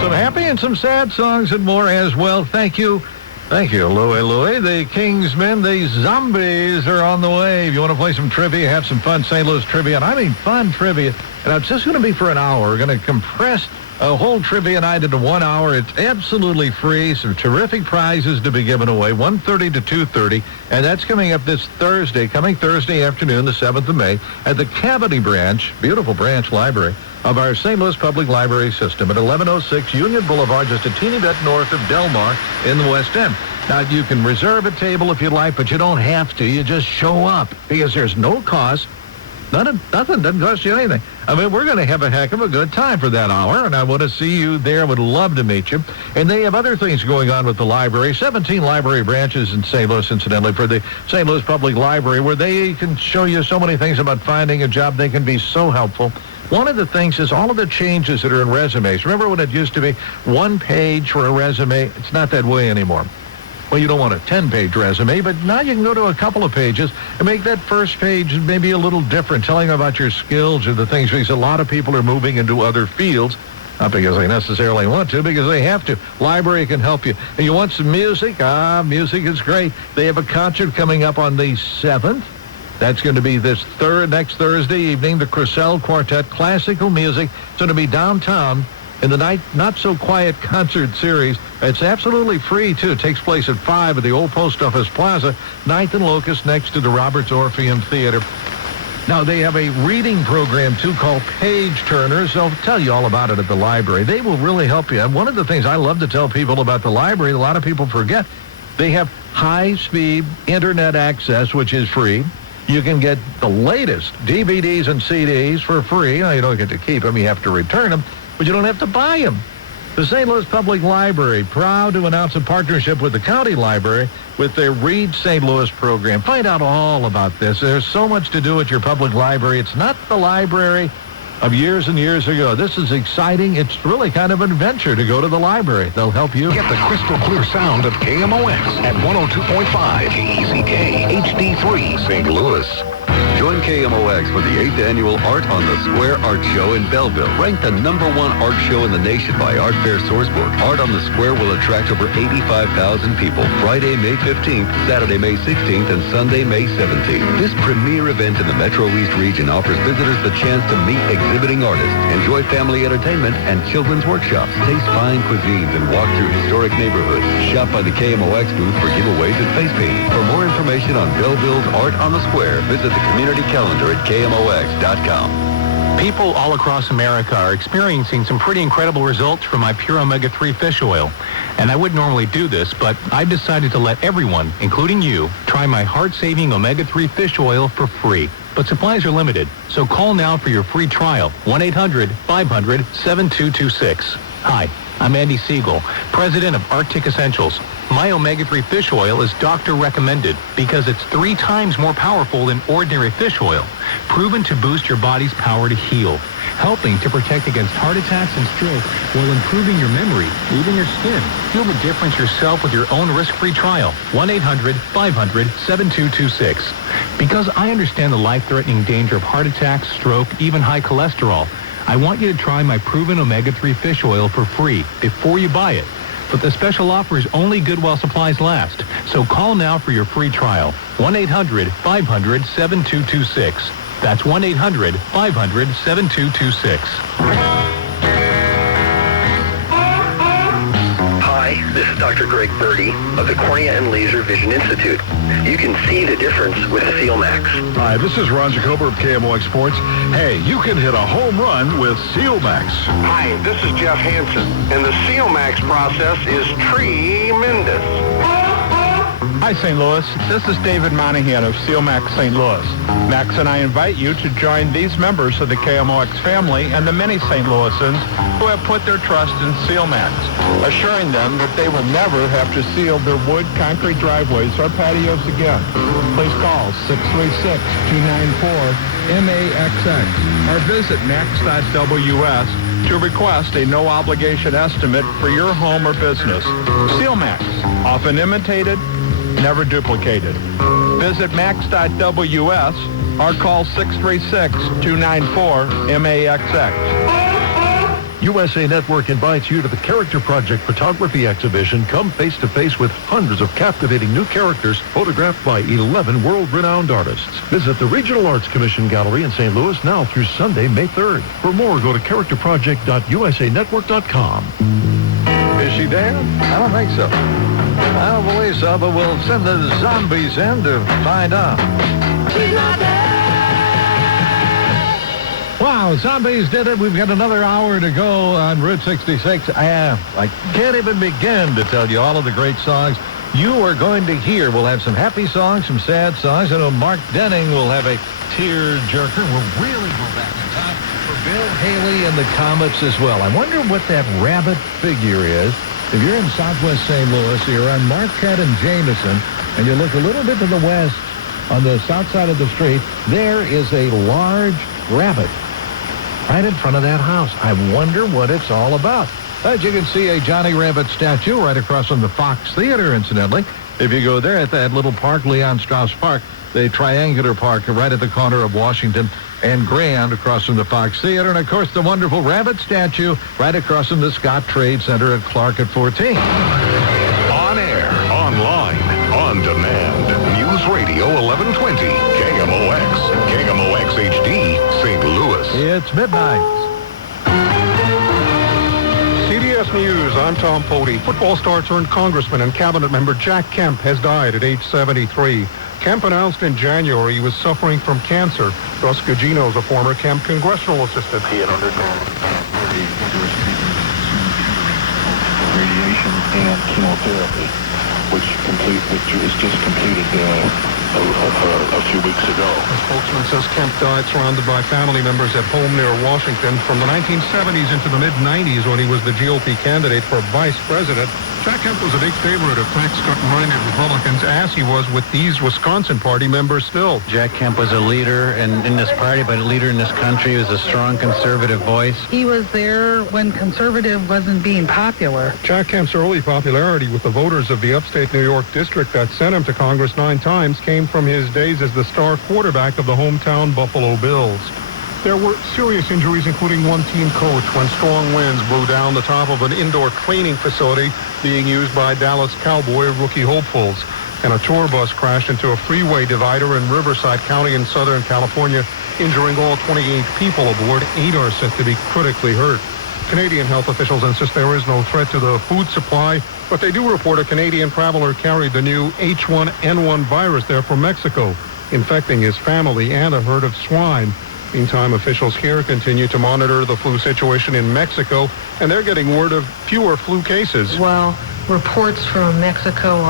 Some happy and some sad songs and more as well. Thank you. Thank you, Louie Louie. The Kingsmen, the Zombies are on the way. If you want to play some trivia, have some fun St. Louis trivia, and I mean fun trivia, and it's just going to be for an hour. We're going to compress a whole trivia night into 1 hour. It's absolutely free. Some terrific prizes to be given away, 1:30 to 2:30. And that's coming up this Thursday, coming Thursday afternoon, the 7th of May, at the Cavity branch, beautiful branch library, of our St. Louis Public Library System at 1106 Union Boulevard, just a teeny bit north of Del Mar in the West End. Now, you can reserve a table if you like, but you don't have to. You just show up because there's no cost. Nothing doesn't cost you anything. I mean, we're going to have a heck of a good time for that hour, and I want to see you there. Would love to meet you. And they have other things going on with the library. 17 library branches in St. Louis, incidentally, for the St. Louis Public Library, where they can show you so many things about finding a job. They can be so helpful. One of the things is all of the changes that are in resumes. Remember when it used to be one page for a resume? It's not that way anymore. Well, you don't want a 10-page resume, but now you can go to a couple of pages and make that first page maybe a little different, telling them about your skills or the things, because a lot of people are moving into other fields, not because they necessarily want to, because they have to. Library can help you. And you want some music? Music is great. They have a concert coming up on the 7th. That's going to be this next Thursday evening, the Crissell Quartet Classical Music. It's going to be downtown in the Night Not So Quiet concert series. It's absolutely free, too. It takes place at 5 at the old Post Office Plaza, 9th and Locust, next to the Roberts Orpheum Theater. Now, they have a reading program, too, called Page Turners. They'll tell you all about it at the library. They will really help you. And one of the things I love to tell people about the library, a lot of people forget, they have high-speed internet access, which is free. You can get the latest DVDs and CDs for free. Now, you don't get to keep them. You have to return them, but you don't have to buy them. The St. Louis Public Library, proud to announce a partnership with the County Library with their Read St. Louis program. Find out all about this. There's so much to do at your public library. It's not the library of years and years ago. This is exciting. It's really kind of an adventure to go to the library. They'll help you. Get the crystal clear sound of KMOX at 102.5 KECK HD3 St. Louis. Join KMOX for the 8th Annual Art on the Square Art Show in Belleville. Ranked the #1 art show in the nation by Art Fair Sourcebook, Art on the Square will attract over 85,000 people. Friday, May 15th, Saturday, May 16th, and Sunday, May 17th. This premier event in the Metro East region offers visitors the chance to meet exhibiting artists, enjoy family entertainment and children's workshops, taste fine cuisines, and walk through historic neighborhoods. Shop by the KMOX booth for giveaways and face painting. For more information on Belleville's Art on the Square, visit the community calendar at KMOX.com. People all across America are experiencing some pretty incredible results from my Pure Omega-3 fish oil. And I wouldn't normally do this, but I've decided to let everyone, including you, try my heart-saving Omega-3 fish oil for free. But supplies are limited, so call now for your free trial, 1-800-500-7226. Hi, I'm Andy Siegel, president of Arctic Essentials. My omega-3 fish oil is doctor recommended because it's 3 times more powerful than ordinary fish oil, proven to boost your body's power to heal, helping to protect against heart attacks and stroke while improving your memory, even your skin. Feel the difference yourself with your own risk-free trial, 1-800-500-7226. Because I understand the life-threatening danger of heart attacks, stroke, even high cholesterol, I want you to try my proven omega-3 fish oil for free before you buy it. But the special offer is only good while supplies last. So call now for your free trial. 1-800-500-7226. That's 1-800-500-7226. Hi, this is Dr. Greg Birdie of the Cornea and Laser Vision Institute. You can see the difference with the Seal Max. Hi, this is Ron Jacober of KMOX Sports. Hey, you can hit a home run with Seal Max. Hi, this is Jeff Hansen, and the Seal Max process is tremendous. Hi, St. Louis. This is David Monahan of Seal Max St. Louis. Max and I invite you to join these members of the KMOX family and the many St. Louisans who have put their trust in Seal Max, assuring them that they will never have to seal their wood, concrete driveways or patios again. Please call 636-294-MAXX or visit max.ws to request a no-obligation estimate for your home or business. Seal Max, often imitated, never duplicated. Visit max.ws or call 636-294-MAXX. USA Network invites you to the Character Project Photography Exhibition. Come face-to-face with hundreds of captivating new characters photographed by 11 world-renowned artists. Visit the Regional Arts Commission Gallery in St. Louis now through Sunday, May 3rd. For more, go to characterproject.usanetwork.com. Is she there? I don't think so. I don't believe so, but we'll send the zombies in to find out. She's not there! Wow, zombies did it. We've got another hour to go on Route 66. I can't even begin to tell you all of the great songs you are going to hear. We'll have some happy songs, some sad songs. I know Mark Denning will have a tear-jerker. We'll really go back in time for Bill Haley and the Comets as well. I wonder what that rabbit figure is. If you're in southwest St. Louis, you're on Marquette and Jameson, and you look a little bit to the west on the south side of the street, there is a large rabbit right in front of that house. I wonder what it's all about. As you can see, a Johnny Rabbit statue right across from the Fox Theater, incidentally. If you go there at that little park, Leon Strauss Park, the triangular park right at the corner of Washington and Grand across from the Fox Theater. And, of course, the wonderful rabbit statue right across from the Scott Trade Center at Clark at 14. On air, online, on demand. News Radio 1120, KMOX, KMOX HD, St. Louis. It's midnight. CBS News, I'm Tom Pody. Football star turned congressman and cabinet member Jack Kemp has died at age 73. Kemp announced in January he was suffering from cancer. Russ Gugino is a former Kemp congressional assistant. He had undergone very rigorous treatment, radiation and chemotherapy, which is just completed a few weeks ago. A spokesman says Kemp died surrounded by family members at home near Washington from the 1970s into the mid-90s when he was the GOP candidate for vice president. Jack Kemp was a big favorite of tax-cut-minded Republicans, as he was with these Wisconsin Party members still. Jack Kemp was a leader in this party, but a leader in this country. He was a strong conservative voice. He was there when conservative wasn't being popular. Jack Kemp's early popularity with the voters of the upstate New York district that sent him to Congress 9 times came from his days as the star quarterback of the hometown Buffalo Bills. There were serious injuries, including one team coach, when strong winds blew down the top of an indoor training facility being used by Dallas Cowboy rookie hopefuls. And a tour bus crashed into a freeway divider in Riverside County in Southern California, injuring all 28 people aboard. 8 are said to be critically hurt. Canadian health officials insist there is no threat to the food supply, but they do report a Canadian traveler carried the new H1N1 virus there from Mexico, infecting his family and a herd of swine. Meantime, officials here continue to monitor the flu situation in Mexico, and they're getting word of fewer flu cases. Well, reports from Mexico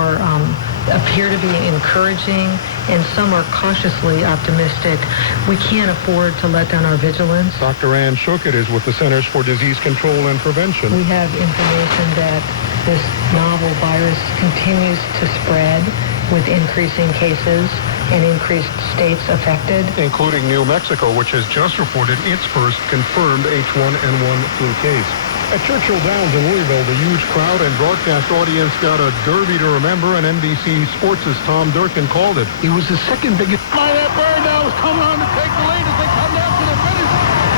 appear to be encouraging, and some are cautiously optimistic. We can't afford to let down our vigilance. Dr. Ann Shukett is with the Centers for Disease Control and Prevention. We have information that this novel virus continues to spread with increasing cases and increased states affected, including New Mexico, which has just reported its first confirmed H1N1 flu case. At Churchill Downs in Louisville, the huge crowd and broadcast audience got a derby to remember, and NBC Sports' Tom Durkin called it. It was the second biggest... That bird now is coming on to take the lead as they come down to the finish.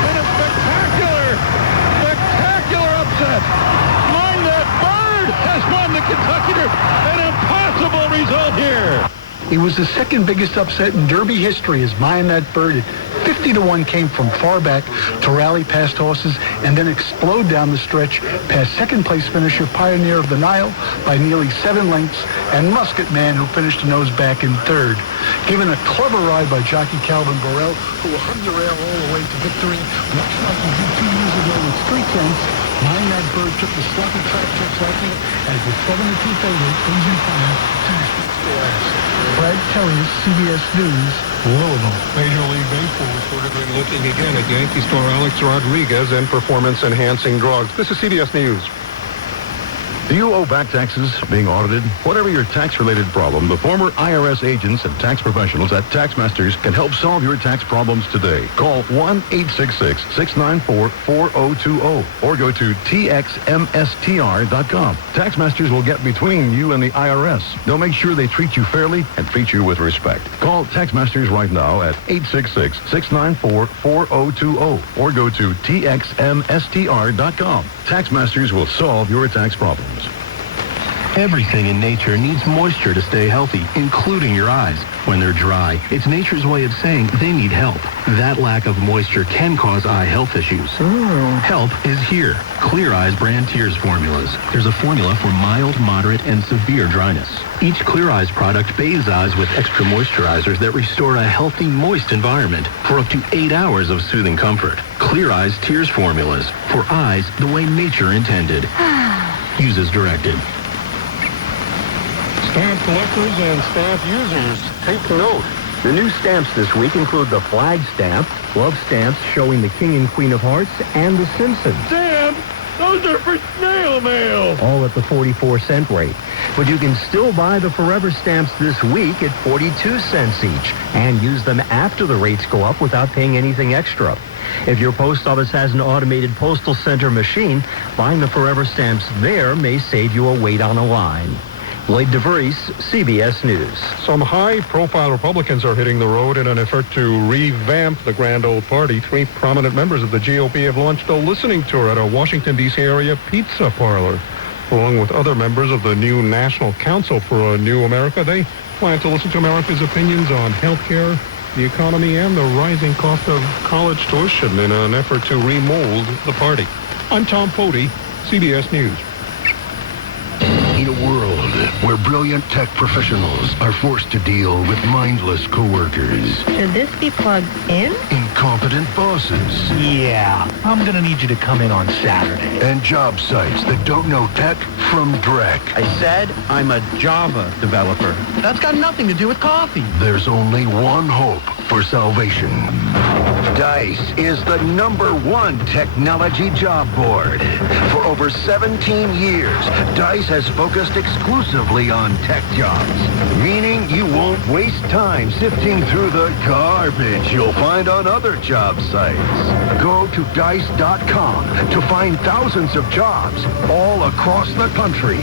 And a spectacular upset. Mind That Bird has won the Kentucky Derby. An impossible result here. It was the second biggest upset in Derby history as Mind That Bird. 50-1 came from far back to rally past horses and then explode down the stretch past second-place finisher Pioneer of the Nile by nearly 7 lengths and Musket Man, who finished a nose back in third. Given a clever ride by jockey Calvin Borel, who hugged the rail all the way to victory, much like he did 2 years ago with Street Sense. Mind That Bird took the sloppy track second as the 7-2 favorite, Asian Fire, finished last. Brad Kelly, CBS News, Louisville. Major League Baseball reportedly looking again at Yankee star Alex Rodriguez and performance-enhancing drugs. This is CBS News. Do you owe back taxes, being audited? Whatever your tax-related problem, the former IRS agents and tax professionals at TaxMasters can help solve your tax problems today. Call 1-866-694-4020 or go to txmstr.com. TaxMasters will get between you and the IRS. They'll make sure they treat you fairly and treat you with respect. Call TaxMasters right now at 866-694-4020 or go to txmstr.com. TaxMasters will solve your tax problems. Everything in nature needs moisture to stay healthy, including your eyes. When they're dry, it's nature's way of saying they need help. That lack of moisture can cause eye health issues. Help is here. Clear Eyes brand Tears formulas. There's a formula for mild, moderate, and severe dryness. Each Clear Eyes product bathes eyes with extra moisturizers that restore a healthy, moist environment for up to 8 hours of soothing comfort. Clear Eyes Tears formulas for eyes the way nature intended. Use as directed. Stamp collectors and stamp users, take note. The new stamps this week include the flag stamp, love stamps showing the King and Queen of Hearts, and the Simpsons. Sam, those are for snail mail. All at the 44-cent rate. But you can still buy the Forever stamps this week at 42 cents each and use them after the rates go up without paying anything extra. If your post office has an automated postal center machine, buying the Forever stamps there may save you a wait on a line. Lloyd DeVries, CBS News. Some high-profile Republicans are hitting the road in an effort to revamp the grand old party. 3 prominent members of the GOP have launched a listening tour at a Washington, D.C. area pizza parlor. Along with other members of the new National Council for a New America, they plan to listen to America's opinions on health care, the economy, and the rising cost of college tuition in an effort to remold the party. I'm Tom Pody, CBS News. In a world where brilliant tech professionals are forced to deal with mindless coworkers, Should this be plugged in? incompetent bosses, Yeah, I'm going to need you to come in on Saturday. and job sites that don't know tech from dreck, I said I'm a Java developer. That's got nothing to do with coffee. there's only one hope for salvation. DICE is the #1 technology job board. For over 17 years, DICE has focused exclusively on tech jobs, meaning you won't waste time sifting through the garbage you'll find on other job sites. Go to DICE.com to find thousands of jobs all across the country.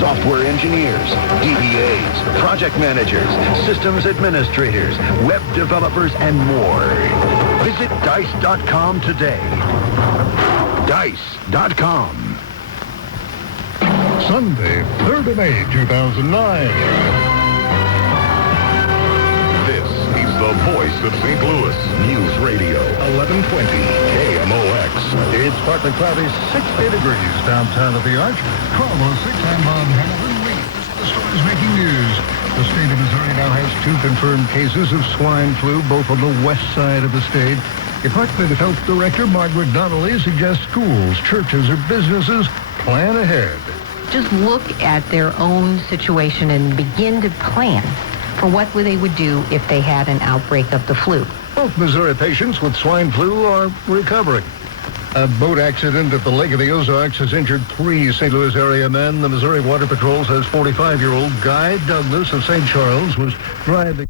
Software engineers, DBAs, project managers, systems administrators, web developers, and more. Visit DICE.com today. DICE.com. Sunday, 3rd of May, 2009. This is the voice of St. Louis. News Radio 1120 KMOX. It's partly cloudy, 60 degrees downtown at the Arch. 12:06, I'm Bob Hamilton. The stories making news. The state of Missouri now has 2 confirmed cases of swine flu, both on the west side of the state. Department of Health Director Margaret Donnelly suggests schools, churches, or businesses plan ahead. Just look at their own situation and begin to plan for what they would do if they had an outbreak of the flu. Both Missouri patients with swine flu are recovering. A boat accident at the Lake of the Ozarks has injured 3 St. Louis area men. The Missouri Water Patrol says 45-year-old Guy Douglas of St. Charles was driving.